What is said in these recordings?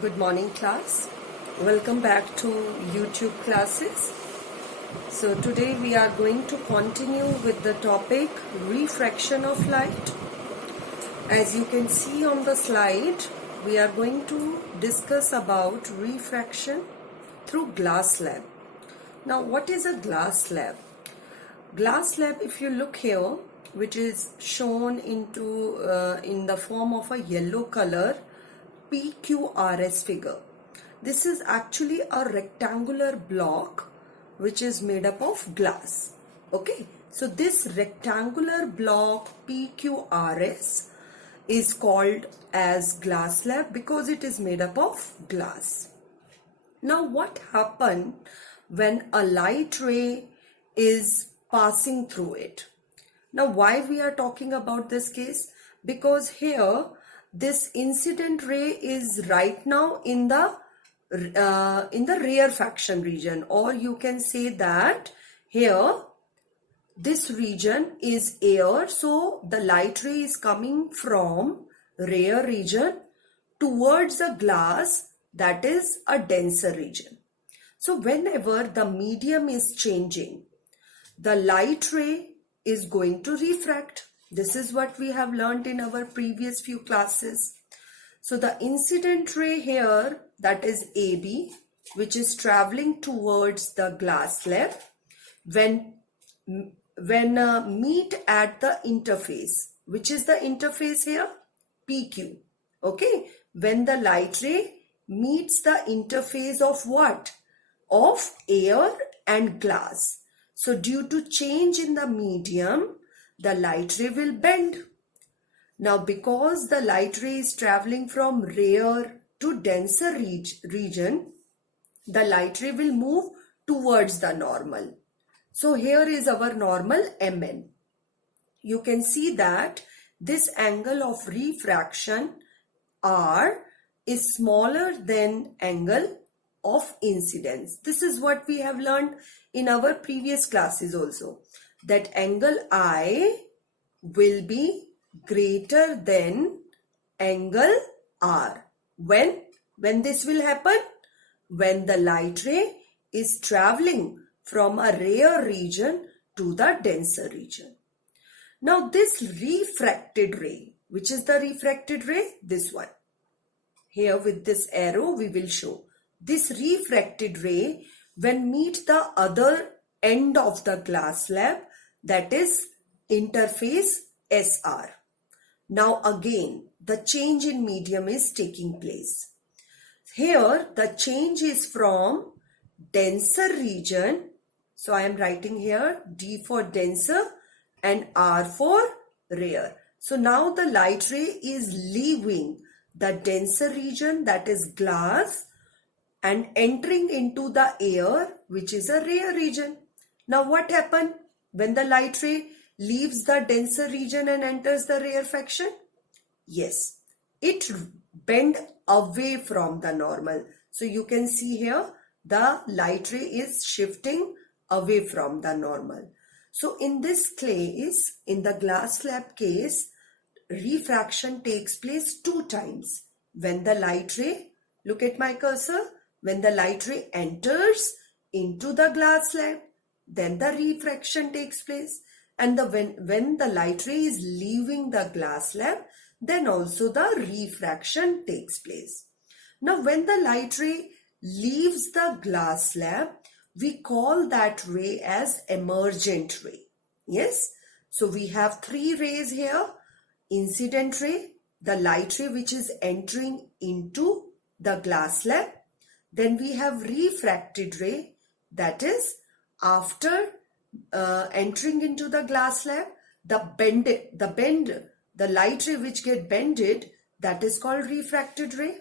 Good morning, class. Welcome back to YouTube classes. So today we are going to continue with the topic refraction of light. As you can see on the slide, we are going to discuss about refraction through glass slab. Now, what is a glass slab? Glass slab, if you look here, which is shown in the form of a yellow color PQRS figure. This is actually a rectangular block which is made up of glass. Okay, so this rectangular block PQRS is called as glass slab because it is made up of glass. Now, what happens when a light ray is passing through it? Now, why we are talking about this case? Because here this incident ray is right now in the rarefaction region, or you can say that here this region is air, so the light ray is coming from rare region towards the glass, that is a denser region. So whenever the medium is changing, the light ray is going to refract. This is what we have learned in our previous few classes. So the incident ray here, that is AB, which is traveling towards the glass slab, when meet at the interface, which is the interface here, PQ. Okay, when the light ray meets the interface of what? Of air and glass. So due to change in the medium, the light ray will bend. Now, because the light ray is traveling from rare to denser region, the light ray will move towards the normal. So here is our normal Mn. You can see that this angle of refraction R is smaller than angle of incidence. This is what we have learned in our previous classes also, that angle I will be greater than angle R. When this will happen? When the light ray is traveling from a rare region to the denser region. Now this refracted ray, which is the refracted ray? This one. Here with this arrow we will show. This refracted ray, when meet the other end of the glass slab, that is interface SR. Now again, the change in medium is taking place. Here the change is from denser region. So I am writing here D for denser and R for rare. So now the light ray is leaving the denser region, that is glass, and entering into the air, which is a rare region. Now what happened when the light ray leaves the denser region and enters the rarefaction? Yes, it bends away from the normal. So you can see here the light ray is shifting away from the normal. So in this case, in the glass slab case, refraction takes place two times. When the light ray, look at my cursor, when the light ray enters into the glass slab, then the refraction takes place. And when the light ray is leaving the glass slab, then also the refraction takes place. Now, when the light ray leaves the glass slab, we call that ray as emergent ray. Yes. So we have three rays here. Incident ray, the light ray which is entering into the glass slab. Then we have refracted ray, that is after entering into the glass slab, the light ray which get bended, that is called refracted ray.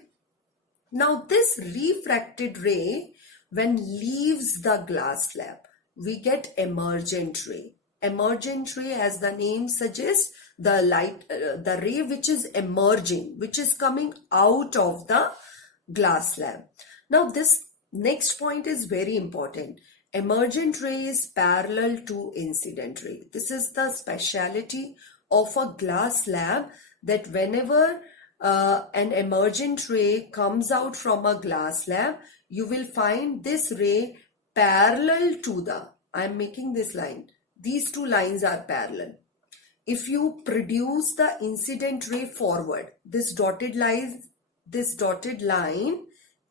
Now this refracted ray, when leaves the glass slab, we get emergent ray. Emergent ray, as the name suggests, the ray which is emerging, which is coming out of the glass slab. Now this next point is very important. Emergent ray is parallel to incident ray. This is the speciality of a glass slab, that whenever an emergent ray comes out from a glass slab, you will find this ray parallel to the, I am making this line, these two lines are parallel. If you produce the incident ray forward, this dotted line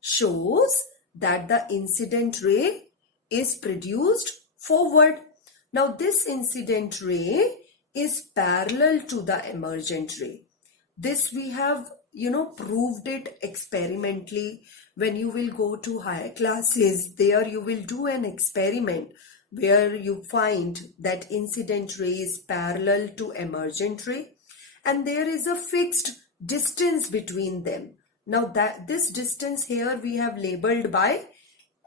shows that the incident ray is produced forward. Now this incident ray is parallel to the emergent ray. This we have, proved it experimentally. When you will go to higher classes, there you will do an experiment where you find that incident ray is parallel to emergent ray, and there is a fixed distance between them. Now that this distance here we have labeled by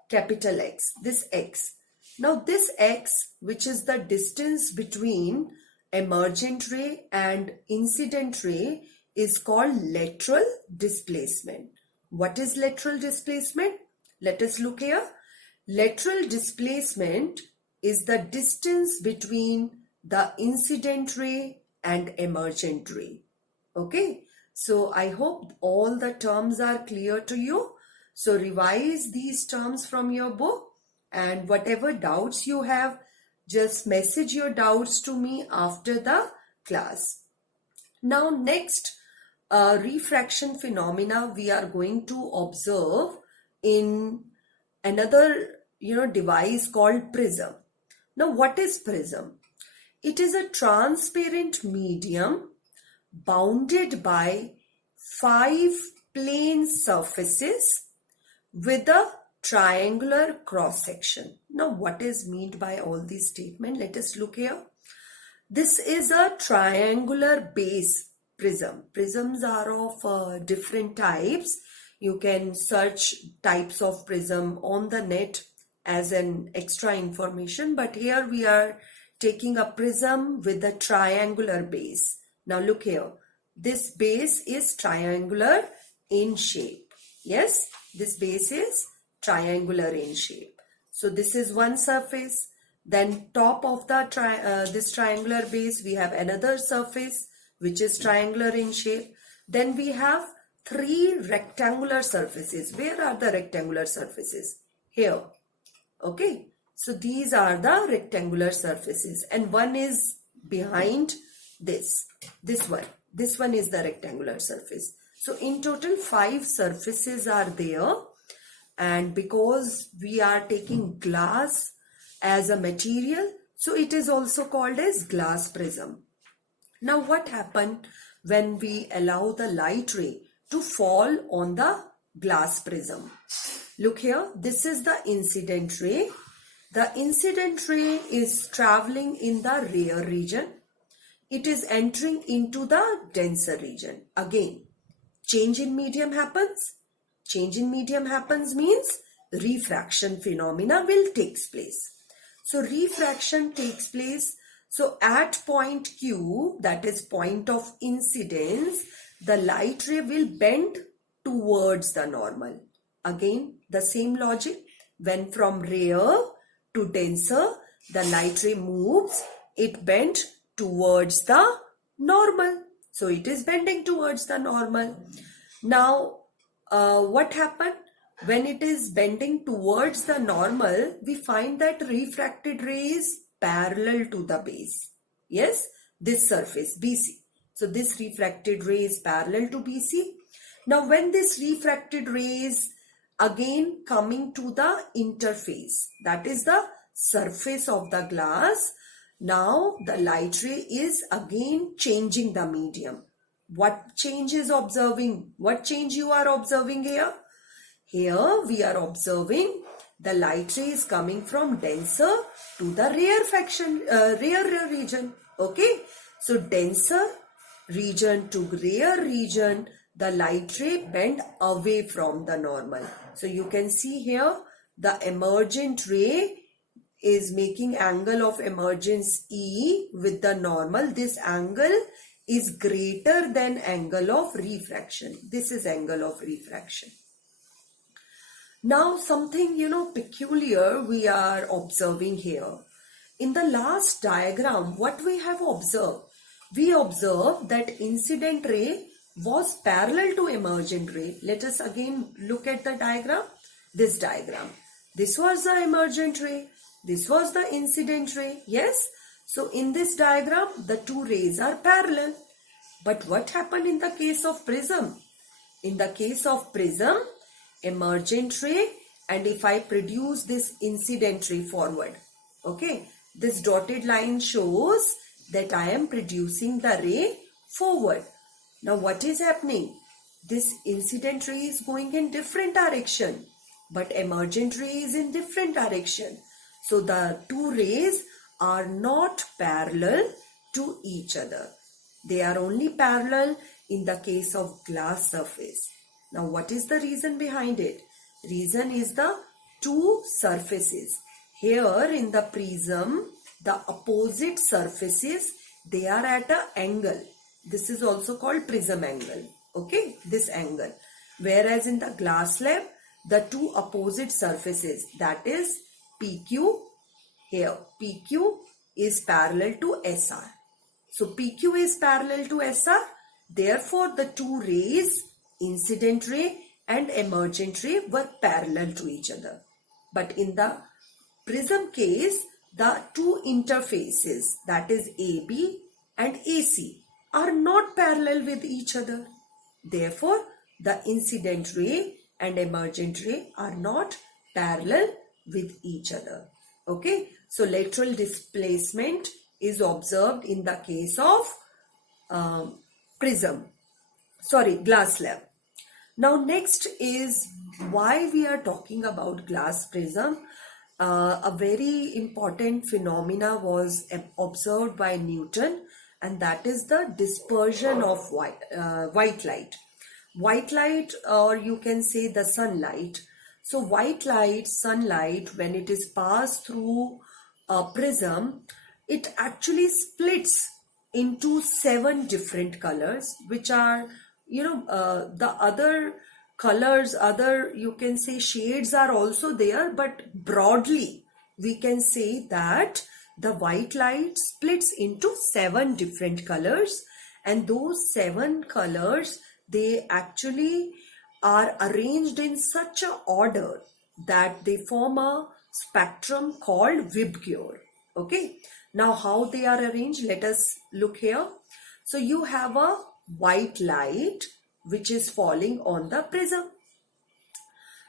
capital X, this X. Now this X, which is the distance between emergent ray and incident ray, is called lateral displacement. What is lateral displacement? Let us look here. Lateral displacement is the distance between the incident ray and emergent ray. Okay, so I hope all the terms are clear to you. So revise these terms from your book, and whatever doubts you have, just message your doubts to me after the class. Now next, refraction phenomena we are going to observe in another device called prism. Now what is prism? It is a transparent medium bounded by 5 plane surfaces with a triangular cross section. Now what is meant by all these statements? Let us look here. This is a triangular base prism. Prisms are of different types. You can search types of prism on the net as an extra information, but here we are taking a prism with a triangular base. Now look here, this base is triangular in shape. Yes, this base is triangular in shape. So this is one surface. Then top of the this triangular base we have another surface which is triangular in shape. Then we have 3 rectangular surfaces. Where are the rectangular surfaces? Here. Okay, so these are the rectangular surfaces, and one is behind this one. This one is the rectangular surface. So in total 5 surfaces are there, and because we are taking glass as a material, so it is also called as glass prism. Now what happened when we allow the light ray to fall on the glass prism? Look here, this is the incident ray. The incident ray is traveling in the rare region. It is entering into the denser region. Again, change in medium happens. Change in medium happens means refraction phenomena will take place. So refraction takes place. So at point Q, that is point of incidence, the light ray will bend towards the normal. Again, the same logic. When from rare to denser, the light ray moves, it bends towards the normal. So it is bending towards the normal. Now, what happened? When it is bending towards the normal, we find that refracted ray is parallel to the base. Yes, this surface BC. So this refracted ray is parallel to BC. Now when this refracted ray is again coming to the interface, that is the surface of the glass, now the light ray is again changing the medium. What change is observing? What change you are observing here? Here we are observing the light ray is coming from denser to the rare region. Okay, so denser region to rare region, the light ray bend away from the normal. So you can see here the emergent ray is making angle of emergence E with the normal. This angle is greater than angle of refraction. This is angle of refraction. Now something peculiar we are observing here. In the last diagram, what we have observed? We observed that incident ray was parallel to emergent ray. Let us again look at the diagram. This diagram. This was the emergent ray. This was the incident ray. Yes. So in this diagram, the two rays are parallel. But what happened in the case of prism? In the case of prism, emergent ray, and if I produce this incident ray forward, okay, this dotted line shows that I am producing the ray forward. Now what is happening? This incident ray is going in different direction, but emergent ray is in different direction. So the two rays are not parallel to each other. They are only parallel in the case of glass surface. Now what is the reason behind it? Reason is the two surfaces. Here in the prism, the opposite surfaces, they are at an angle. This is also called prism angle. Okay, this angle. Whereas in the glass slab, the two opposite surfaces, that is PQ, here PQ is parallel to SR. So PQ is parallel to SR. Therefore, the two rays, incident ray and emergent ray, were parallel to each other. But in the prism case, the two interfaces, that is AB and AC, are not parallel with each other. Therefore, the incident ray and emergent ray are not parallel with each other. Okay, so lateral displacement is observed in the case of glass slab. Now next is why we are talking about glass prism. A very important phenomena was observed by Newton, and that is the dispersion of white light. White light, or you can say the sunlight. So white light, sunlight, when it is passed through a prism, it actually splits into 7 different colors, which are, the other colors, you can say shades are also there, but broadly we can say that the white light splits into 7 different colors, and those 7 colors, they actually are arranged in such an order that they form a spectrum called Vibgyor. Okay, now how they are arranged, let us look here. So you have a white light which is falling on the prism.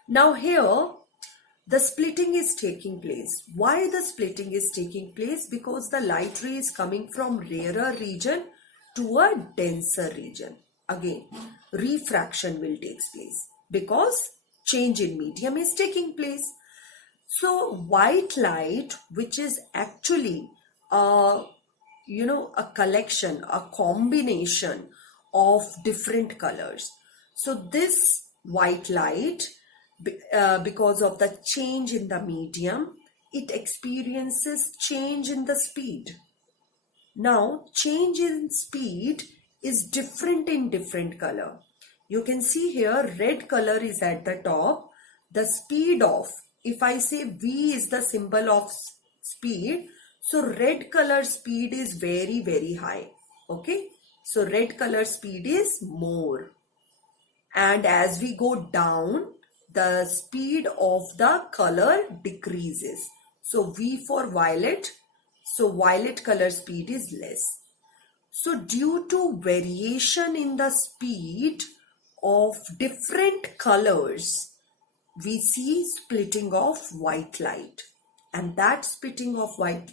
Now here the splitting is taking place. Why the splitting is taking place? Because the light ray is coming from rarer region to a denser region. Again, refraction will take place because change in medium is taking place. So white light, which is actually a collection, a combination of different colors. So this white light, because of the change in the medium, it experiences change in the speed. Now, change in speed is different in different color. You can see here red color is at the top. The speed of, if I say V is the symbol of speed, so red color speed is very, very high. Okay, so red color speed is more. And as we go down, the speed of the color decreases. So V for violet, so violet color speed is less. So due to variation in the speed of different colors, we see splitting of white light. And that splitting of white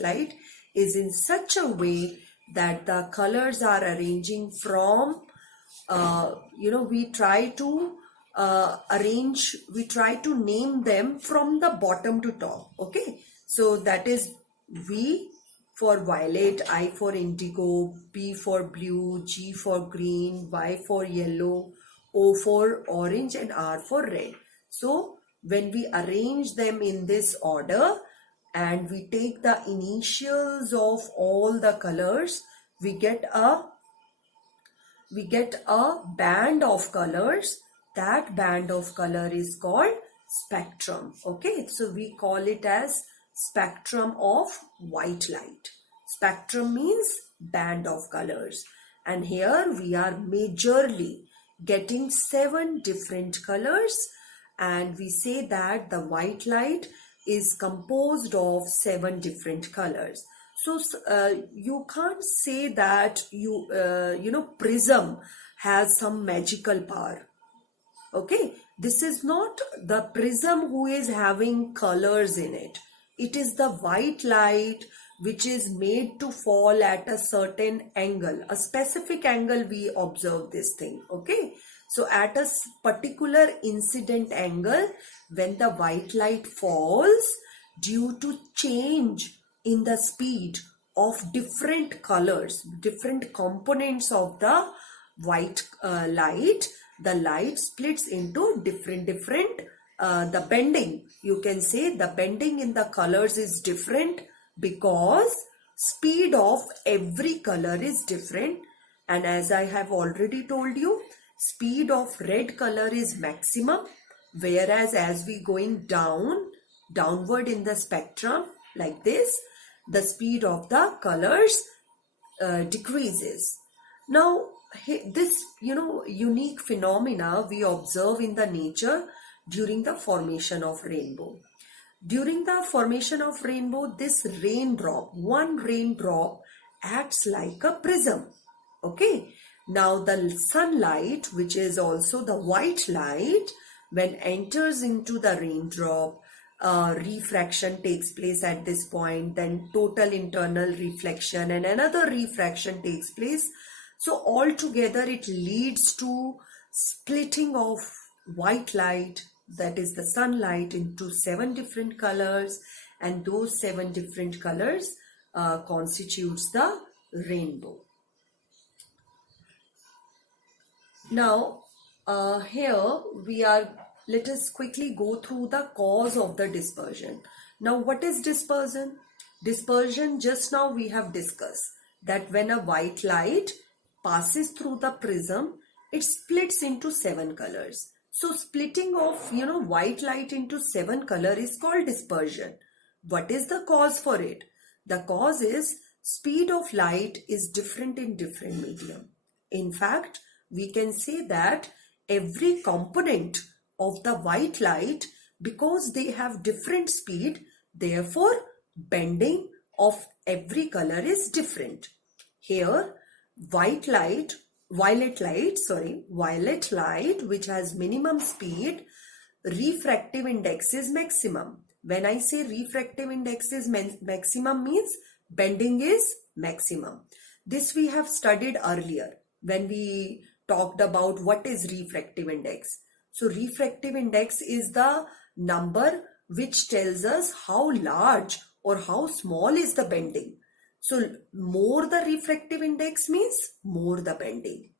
light is in such a way that the colors are arranging from, we try to name them from the bottom to top. Okay, so that is V for violet, I for indigo, B for blue, G for green, Y for yellow, O for orange, and R for red. So when we arrange them in this order and we take the initials of all the colors, we get a band of colors. That band of color is called spectrum. Okay, so we call it as spectrum of white light. Spectrum means band of colors, And here we are majorly getting 7 different colors, and we say that the white light is composed of 7 different colors. So you can't say that prism has some magical power. Okay, this is not the prism who is having colors in it. It is the white light which is made to fall at a certain angle, a specific angle we observe this thing. Okay, so at a particular incident angle, when the white light falls, due to change in the speed of different colors, different components of the white light, the light splits into different the bending, you can say the bending in the colors is different because speed of every color is different. And as I have already told you, speed of red color is maximum, whereas as we going downward in the spectrum like this, the speed of the colors decreases. Now this unique phenomena we observe in the nature during the formation of rainbow. During the formation of rainbow, this raindrop, one raindrop acts like a prism. Okay, now the sunlight, which is also the white light, when enters into the raindrop, refraction takes place at this point, then total internal reflection and another refraction takes place. So altogether it leads to splitting of white light, that is the sunlight, into 7 different colors, and those 7 different colors constitutes the rainbow. Now here we are, let us quickly go through the cause of the dispersion. Now what is dispersion? Dispersion, just now we have discussed that when a white light passes through the prism, it splits into 7 colors. So splitting of white light into 7 color is called dispersion. What is the cause for it? The cause is speed of light is different in different medium. In fact, we can say that every component of the white light, because they have different speed, therefore bending of every color is different. Here violet light, which has minimum speed, refractive index is maximum. When I say refractive index is maximum, means bending is maximum. This we have studied earlier when we talked about what is refractive index. So refractive index is the number which tells us how large or how small is the bending. So more the refractive index means more the bending.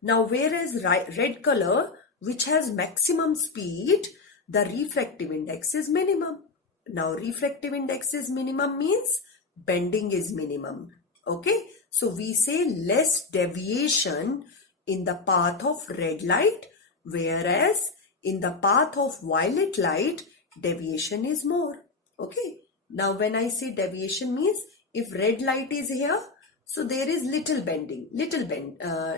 Now whereas red color, which has maximum speed, the refractive index is minimum. Now refractive index is minimum means bending is minimum. Okay, so we say less deviation in the path of red light, whereas in the path of violet light, deviation is more. Okay, now when I say deviation means if red light is here, so there is little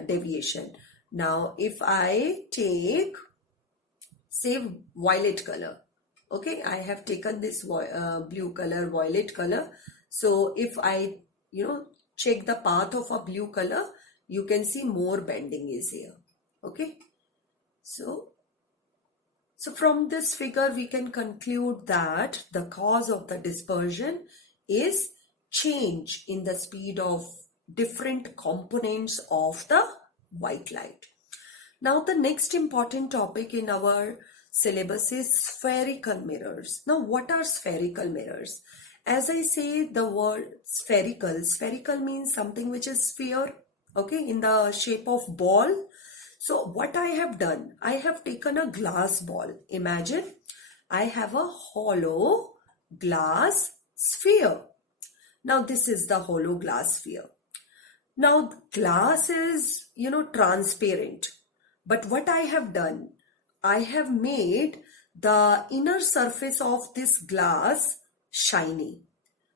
deviation. Now if I take, say, violet color, okay, I have taken this blue color, violet color. So if I check the path of a blue color, you can see more bending is here. Okay, so from this figure we can conclude that the cause of the dispersion is change in the speed of different components of the white light. Now the next important topic in our syllabus is spherical mirrors. Now what are spherical mirrors? As I say the word spherical means something which is sphere, okay, in the shape of ball. So what I have done, I have taken a glass ball. Imagine I have a hollow glass sphere. Now this is the hollow glass sphere. Now glass is, transparent. But what I have done, I have made the inner surface of this glass shiny.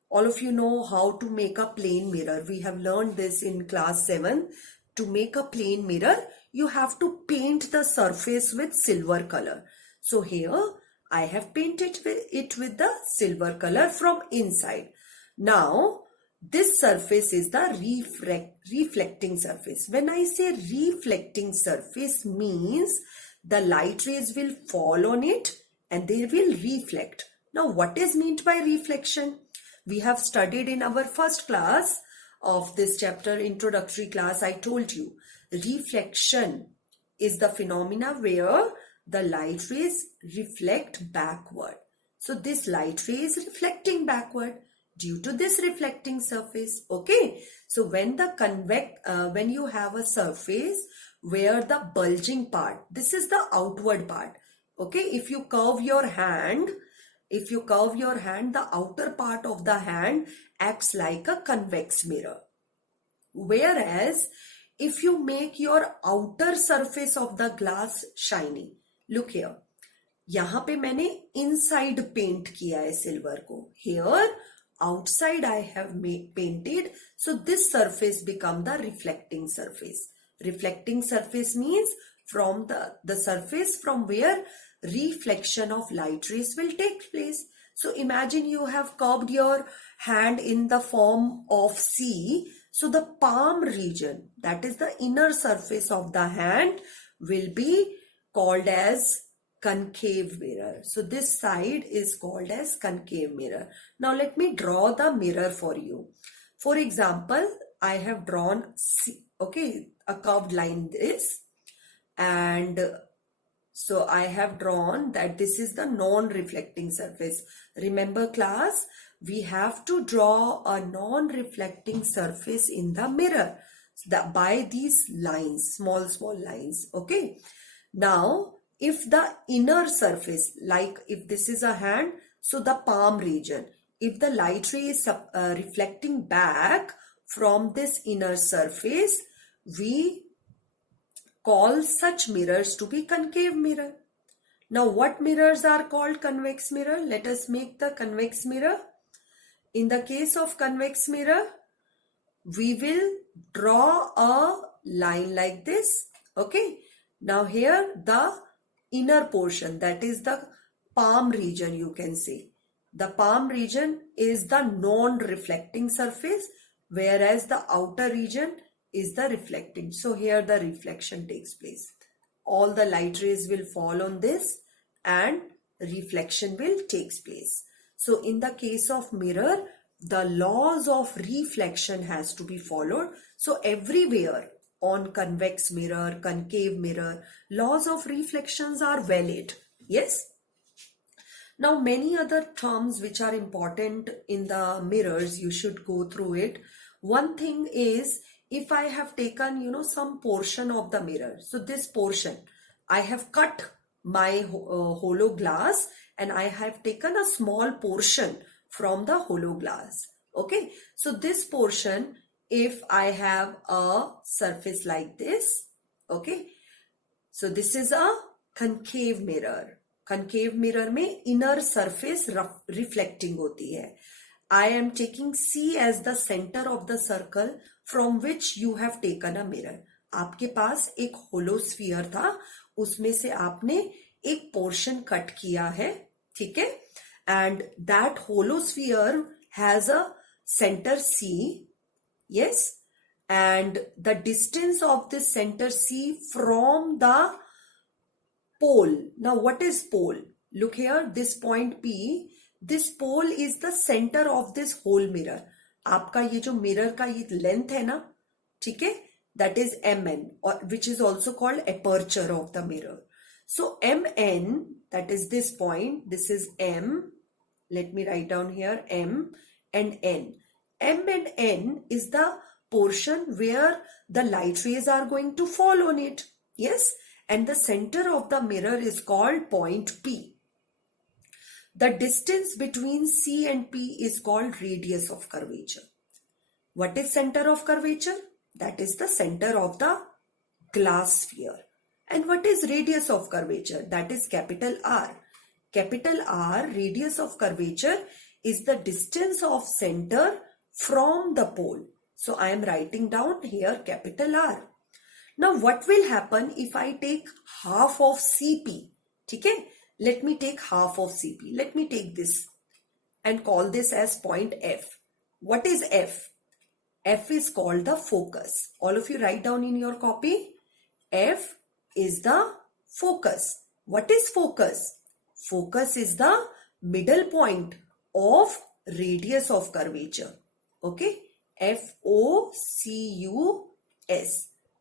All of you know how to make a plane mirror. We have learned this in class 7, to make a plain mirror, you have to paint the surface with silver color. So here I have painted it with the silver color from inside. Now this surface is the reflecting surface. When I say reflecting surface, means the light rays will fall on it and they will reflect. Now what is meant by reflection? We have studied in our first class of this chapter, introductory class. I told you reflection is the phenomena where the light rays reflect backward. So this light ray is reflecting backward due to this reflecting surface. Okay, so when when you have a surface where the bulging part, this is the outward part. Okay, if you curve your hand, the outer part of the hand acts like a convex mirror. Whereas if you make your outer surface of the glass shiny, look here, यहाँ पे मैंने inside paint किया है silver को. Here outside I have painted, so this surface become the reflecting surface. Reflecting surface means from the surface from where reflection of light rays will take place. So imagine you have curved your hand in the form of C. So the palm region, that is the inner surface of the hand, will be called as concave mirror. So this side is called as concave mirror. Now let me draw the mirror for you. For example, I have drawn C, okay, a curved line this, and so I have drawn that this is the non-reflecting surface. Remember class, we have to draw a non-reflecting surface in the mirror by these lines, small lines. Okay. Now, if the inner surface, like if this is a hand, so the palm region, if the light ray is reflecting back from this inner surface, we call such mirrors to be concave mirror. Now, what mirrors are called convex mirror? Let us make the convex mirror. In the case of convex mirror, we will draw a line like this. Okay. Now here the inner portion, that is the palm region, you can say. The palm region is the non-reflecting surface, whereas the outer region is the reflecting. So here the reflection takes place. All the light rays will fall on this and reflection will take place. So in the case of mirror, the laws of reflection has to be followed. So everywhere on convex mirror, concave mirror, laws of reflections are valid. Yes. Now many other terms which are important in the mirrors, you should go through it. One thing is, if I have taken, some portion of the mirror. So this portion, I have cut my hollow glass and I have taken a small portion from the hollow glass. Okay. So this portion, if I have a surface like this, okay. So this is a concave mirror. Concave mirror में inner surface reflecting होती है. I am taking C as the center of the circle from which you have taken a mirror. आपके पास एक hollow sphere था, उसमें से आपने एक portion cut किया है, ठीक है? And that hollow sphere has a center C, yes? And the distance of this center C from the pole. Now what is pole? Look here, this point P. This pole is the center of this whole mirror. आपका ये जो mirror का ये length है ना, ठीक है? That is Mn, or which is also called aperture of the mirror. So Mn, that is this point. This is M. Let me write down here M and N. M and N is the portion where the light rays are going to fall on it. Yes, and the center of the mirror is called point P. The distance between C and P is called radius of curvature. What is center of curvature? That is the center of the glass sphere. And what is radius of curvature? That is capital R. Capital R, radius of curvature, is the distance of center from the pole. So I am writing down here capital R. Now what will happen if I take half of CP? Okay, let me take half of CP. Let me take this and call this as point F. What is F? F is called the focus. All of you write down in your copy. F is the focus. What is focus? Focus is the middle point of radius of curvature. Okay, F-O-C-U-S.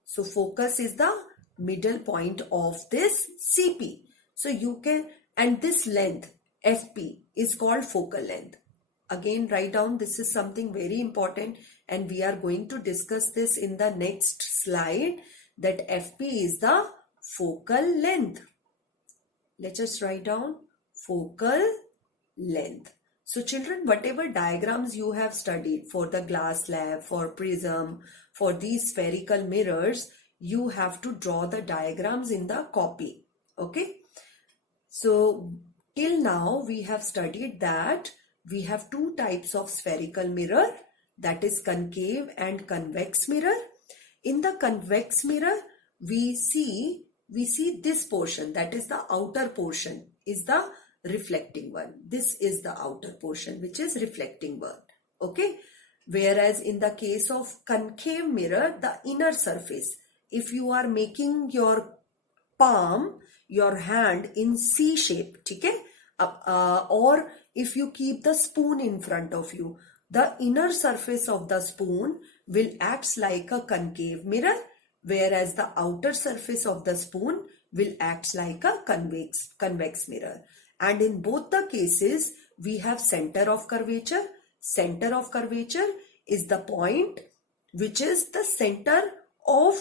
So focus is the middle point of this CP. So you can, and this length FP is called focal length. Again, write down, this is something very important and we are going to discuss this in the next slide, that FP is the focal length. Let's just write down focal length. So children, whatever diagrams you have studied for the glass slab, for prism, for these spherical mirrors, you have to draw the diagrams in the copy. Okay. So till now we have studied that we have two types of spherical mirror, that is concave and convex mirror. In the convex mirror, we see this portion, that is the outer portion, is the reflecting one. This is the outer portion which is reflecting one. Okay. Whereas in the case of concave mirror, the inner surface, if you are making your palm, your hand in C shape, okay, or if you keep the spoon in front of you, the inner surface of the spoon will act like a concave mirror, whereas the outer surface of the spoon will act like a convex mirror. And in both the cases, we have center of curvature. Center of curvature is the point which is the center of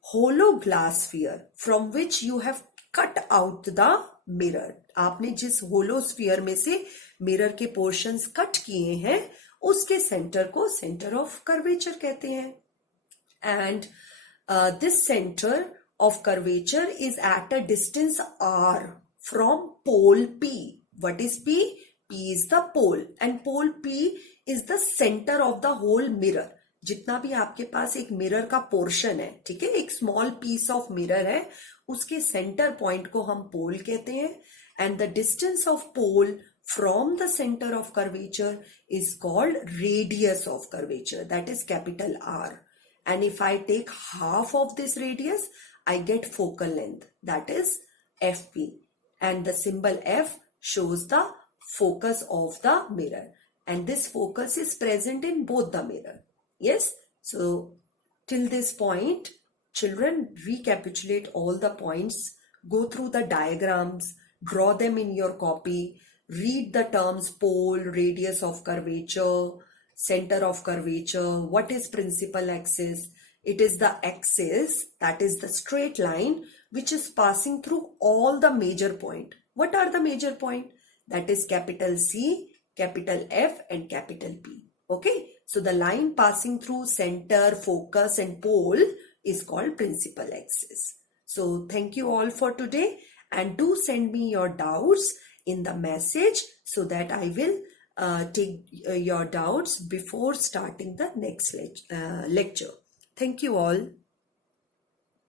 hollow glass sphere from which you have cut out the mirror. आपने जिस hollow sphere में से mirror के portions cut किए हैं, उसके center को center of curvature कहते हैं. And this center of curvature is at a distance r from pole P. What is P? P is the pole and pole P is the center of the whole mirror. जितना भी आपके पास एक mirror का portion है, ठीक है, एक small piece of mirror है, उसके सेंटर पॉइंट को हम पोल कहते हैं. And the distance of pole from the center of curvature is called radius of curvature, that is capital R. And if I take half of this radius, I get focal length, that is FP. And the symbol F shows the focus of the mirror. And this focus is present in both the mirror. Yes. So till this point, children, recapitulate all the points, go through the diagrams, draw them in your copy, read the terms pole, radius of curvature, center of curvature, what is principal axis. It is the axis, that is the straight line which is passing through all the major point. What are the major point? That is capital C, capital F and capital P. Okay. So the line passing through center, focus and pole is called principal axis. So thank you all for today and do send me your doubts in the message so that I will take your doubts before starting the next lecture. Thank you all.